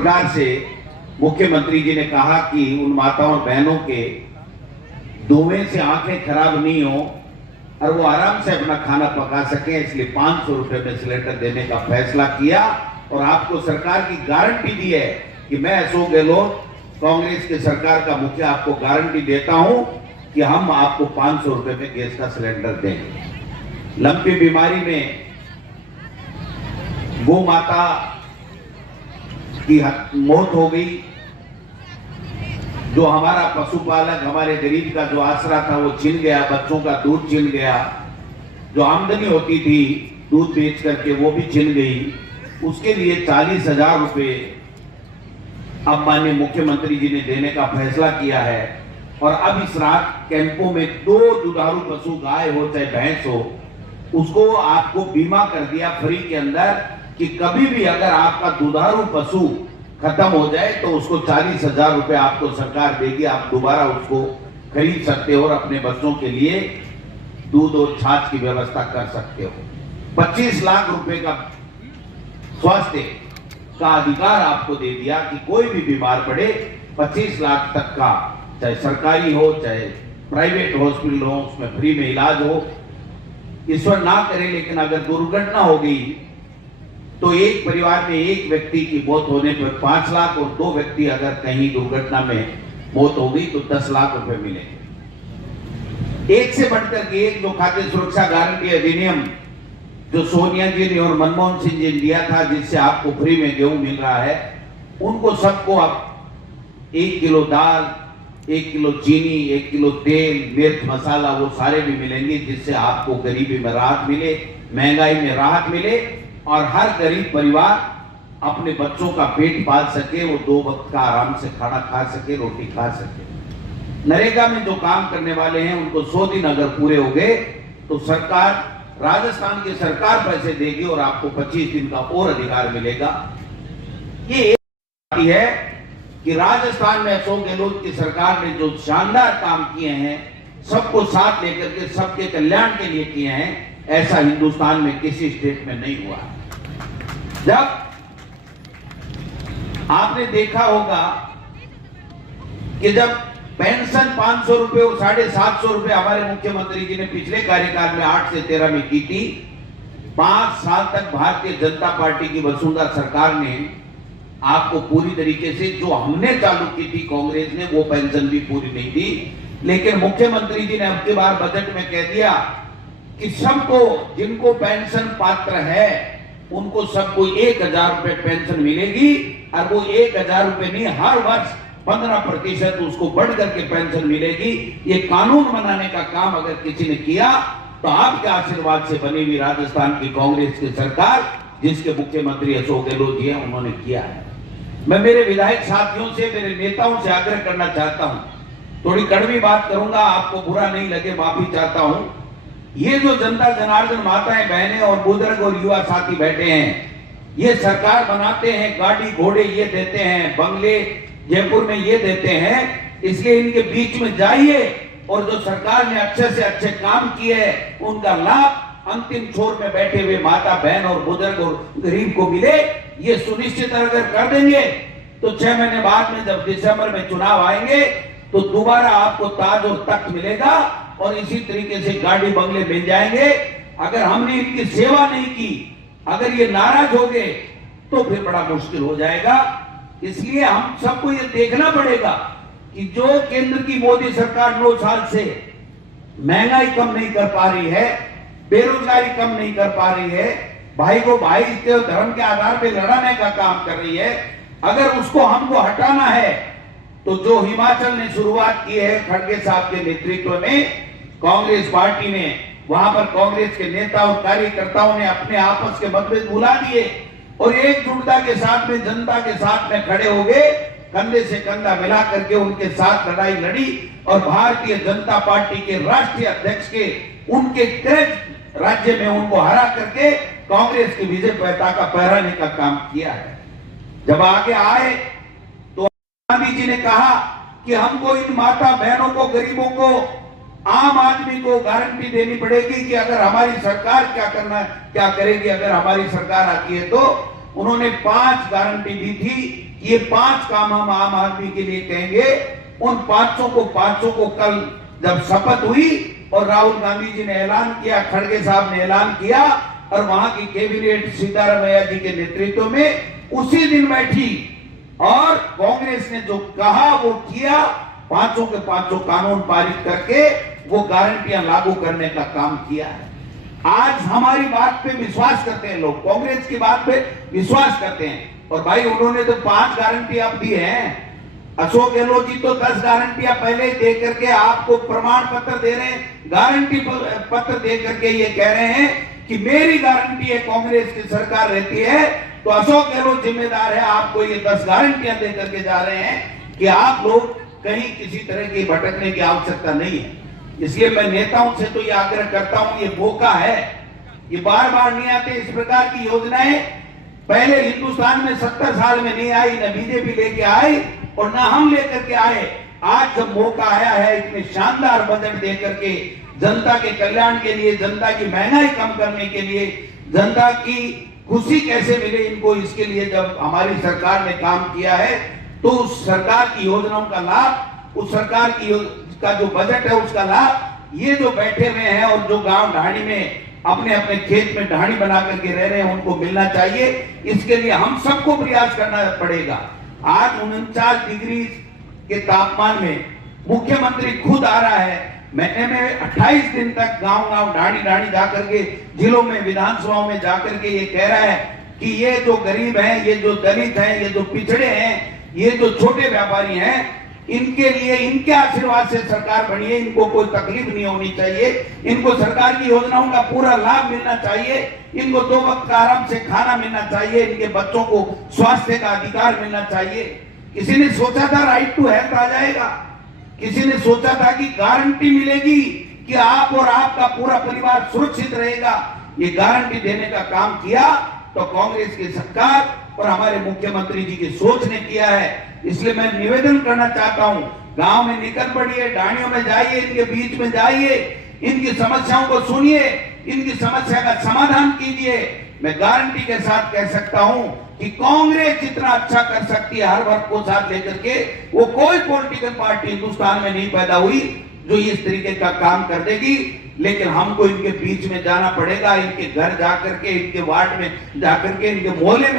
सरकार से मुख्यमंत्री जी ने कहा कि उन माताओं बहनों के धुएं से आंखें खराब नहीं हो और वो आराम से अपना खाना पका सके, इसलिए 500 रुपए में सिलेंडर देने का फैसला किया। और आपको सरकार की गारंटी दी है कि मैं अशोक गहलोत कांग्रेस के सरकार का मुखिया आपको गारंटी देता हूं कि हम आपको 500 रुपए में गैस का सिलेंडर देंगे। लंपी बीमारी में गौ माता की मौत हो गई, जो हमारा पशुपालक, हमारे गरीब का जो आसरा था वो छिन गया, बच्चों का दूध छिन गया, जो आमदनी होती थी दूध बेच करके वो भी छिन गई। उसके लिए 40,000 रुपए अब माननीय मुख्यमंत्री जी ने देने का फैसला किया है। और अब इस रात कैंपों में 2 दुधारू पशु, गाय हो चाहे भैंस हो, उसको आपको बीमा कर दिया फ्री के अंदर कि कभी भी अगर आपका दुधारू पशु खत्म हो जाए तो उसको 40,000 रुपए आपको सरकार देगी, आप दोबारा उसको खरीद सकते हो और अपने बच्चों के लिए दूध और छाछ की व्यवस्था कर सकते हो। 25 लाख रुपए का स्वास्थ्य का अधिकार आपको दे दिया कि कोई भी बीमार पड़े 25 लाख तक का, चाहे सरकारी हो चाहे प्राइवेट हॉस्पिटल हो, उसमें फ्री में इलाज हो। ईश्वर ना करे लेकिन अगर दुर्घटना हो गई तो एक परिवार में एक व्यक्ति की मौत होने पर 5 लाख और 2 व्यक्ति अगर कहीं दुर्घटना में मौत हो गई तो 10 लाख रुपए मिलेंगे। एक से बढ़कर के एक जो खाद्य सुरक्षा गारंटी अधिनियम जो सोनिया जी ने और मनमोहन सिंह जी ने दिया था, जिससे आपको फ्री में गेहूं मिल रहा है, उनको सबको अब 1 किलो दाल, 1 किलो चीनी, 1 किलो तेल, मिर्च मसाला वो सारे भी मिलेंगे, जिससे आपको गरीबी में राहत मिले, महंगाई में राहत मिले और हर गरीब परिवार अपने बच्चों का पेट पाल सके, वो 2 वक्त का आराम से खाना खा सके, रोटी खा सके। नरेगा में जो काम करने वाले हैं उनको 100 दिन अगर पूरे हो गए तो सरकार, राजस्थान की सरकार पैसे देगी और आपको 25 दिन का और अधिकार मिलेगा। ये एक है कि राजस्थान में अशोक गहलोत की सरकार ने जो शानदार काम किए हैं, सबको साथ लेकर के सबके कल्याण के लिए किए हैं, ऐसा हिंदुस्तान में किसी स्टेट में नहीं हुआ। जब आपने देखा होगा कि जब पेंशन 500 रुपए और 750 रुपए हमारे मुख्यमंत्री जी ने पिछले कार्यकाल में 8 से 13 में की थी, 5 साल तक भारतीय जनता पार्टी की वसुंधरा सरकार ने आपको पूरी तरीके से जो हमने चालू की थी कांग्रेस ने, वो पेंशन भी पूरी नहीं दी। लेकिन मुख्यमंत्री जी ने अब की बार बजट में कह दिया कि सबको, जिनको पेंशन पात्र है उनको सबको 1,000 रुपए पेंशन मिलेगी। और वो 1,000 रुपए नहीं, हर वर्ष 15% उसको बढ़ करके पेंशन मिलेगी। ये कानून बनाने का काम अगर किसी ने किया तो आपके आशीर्वाद से बनी हुई राजस्थान की कांग्रेस की सरकार, जिसके मुख्यमंत्री अशोक गहलोत जी हैं, उन्होंने किया है। मैं मेरे विधायक साथियों से, मेरे नेताओं से आग्रह करना चाहता हूं, थोड़ी कड़वी बात करूंगा, आपको बुरा नहीं लगे, माफी चाहता हूं। ये जो जनता जनार्दन माताएं, बहनें और बुजुर्ग और युवा साथी बैठे हैं, ये सरकार बनाते हैं, गाड़ी घोड़े ये देते हैं, बंगले जयपुर में ये देते हैं, इसलिए इनके बीच में जाइए और जो सरकार ने अच्छे से अच्छे काम किए उनका लाभ अंतिम छोर में बैठे हुए माता बहन और बुजुर्ग और गरीब को मिले। ये सुनिश्चित अगर कर देंगे तो 6 महीने बाद में जब दिसंबर में चुनाव आएंगे तो दोबारा आपको ताज और तख्त मिलेगा और इसी तरीके से गाड़ी बंगले मिल जाएंगे। अगर हमने इनकी सेवा नहीं की, अगर ये नाराज हो गए तो फिर बड़ा मुश्किल हो जाएगा। इसलिए हम सबको ये देखना पड़ेगा कि जो केंद्र की मोदी सरकार 9 साल से महंगाई कम नहीं कर पा रही है, बेरोजगारी कम नहीं कर पा रही है, भाई को भाई के धर्म के आधार पर लड़ाने का काम कर रही है, अगर उसको हमको हटाना है तो जो हिमाचल ने शुरुआत की है खड़गे साहब के नेतृत्व में, कांग्रेस पार्टी ने, वहां पर कांग्रेस के नेता और कार्यकर्ताओं ने अपने आपस के मतभेद भुला दिए और एकजुटता के साथ में, जनता के साथ में खड़े हो गए, कंधे से कंधा मिला करके उनके साथ लड़ाई लड़ी और भारतीय जनता पार्टी के राष्ट्रीय अध्यक्ष के उनके गृह राज्य में उनको हरा करके कांग्रेस की विजय पताका फहराने का काम किया है। जब आगे आए तो गांधी जी ने कहा कि हमको इन माता बहनों को, गरीबों को, आम आदमी को गारंटी देनी पड़ेगी कि अगर हमारी सरकार क्या करेगी, अगर हमारी सरकार आती है तो उन्होंने 5 गारंटी दी थी। ये 5 काम हम आम आदमी के लिए कहेंगे। उन पांचों को कल जब शपथ हुई और राहुल गांधी जी ने ऐलान किया, खड़गे साहब ने ऐलान किया और वहां की कैबिनेट सिद्धारमैया जी के नेतृत्व में उसी दिन बैठी और कांग्रेस ने जो कहा वो किया। 5 के 5 कानून पारित करके वो गारंटियां लागू करने का काम किया है। आज हमारी बात पे विश्वास करते हैं लोग, कांग्रेस की बात पे विश्वास करते हैं। और भाई उन्होंने तो 5 गारंटी आप दी हैं। अशोक गहलोत जी तो 10 गारंटियां पहले ही दे करके आपको प्रमाण पत्र दे रहे हैं, गारंटी पत्र दे करके ये कह रहे हैं कि मेरी गारंटी है, कांग्रेस की सरकार रहती है तो अशोक गहलोत जिम्मेदार है। आपको ये 10 गारंटियां दे करके जा रहे हैं कि आप लोग कहीं किसी तरह की भटकने की आवश्यकता नहीं है। इसलिए मैं नेताओं से तो ये आग्रह करता हूं, ये मौका है, ये बार बार नहीं आते इस प्रकार की योजनाएं। पहले हिंदुस्तान में 70 साल में नहीं आई, न बीजेपी लेके आई और ना हम लेकर के आए। आज जब मौका आया है इतने शानदार बजट देकर के जनता के कल्याण के लिए, जनता की महंगाई कम करने के लिए, जनता की खुशी कैसे मिले इनको, इसके लिए जब हमारी सरकार ने काम किया है तो उस सरकार की योजनाओं का लाभ, उस सरकार की का जो बजट है उसका लाभ ये जो बैठे हुए हैं और जो गांव ढाणी में अपने अपने खेत में ढाणी बना करके रह रहे हैं उनको मिलना चाहिए। इसके लिए हम सबको प्रयास करना पड़ेगा। आज 49 डिग्री के तापमान में मुख्यमंत्री खुद आ रहा है, महीने में 28 दिन तक गांव ढाणी जाकर के जिलों में, विधानसभाओं में जाकर के ये कह रहा है कि ये जो गरीब हैं, ये जो दलित हैं, ये जो पिछड़े हैं, ये जो छोटे व्यापारी हैं, इनके लिए इनके आशीर्वाद से सरकार बनी है, इनको कोई तकलीफ नहीं होनी चाहिए, इनको सरकार की योजनाओं का पूरा लाभ मिलना चाहिए, इनको 2 वक्त का आराम से खाना मिलना चाहिए, इनके बच्चों को स्वास्थ्य का अधिकार मिलना चाहिए। किसी ने सोचा था राइट टू हेल्थ आ जाएगा, किसी ने सोचा था कि गारंटी मिलेगी कि आप और आपका पूरा परिवार सुरक्षित रहेगा। ये गारंटी देने का काम किया तो कांग्रेस की सरकार और हमारे मुख्यमंत्री जी की सोच ने किया है। इसलिए मैं निवेदन करना चाहता हूं, गांव में निकल पड़िए, ढाणियों में जाइए, इनके बीच में जाइए, इनकी समस्याओं को सुनिए, इनकी समस्या का समाधान कीजिए। मैं गारंटी के साथ कह सकता हूं कि कांग्रेस जितना अच्छा कर सकती है हर वर्ग को साथ लेकर के, वो कोई पॉलिटिकल पार्टी हिंदुस्तान में नहीं पैदा हुई जो इस तरीके का काम कर देगी। लेकिन हमको इनके बीच में जाना पड़ेगा, इनके घर जाकर के, इनके वार्ड में जाकर के, इनके मोहल्ले में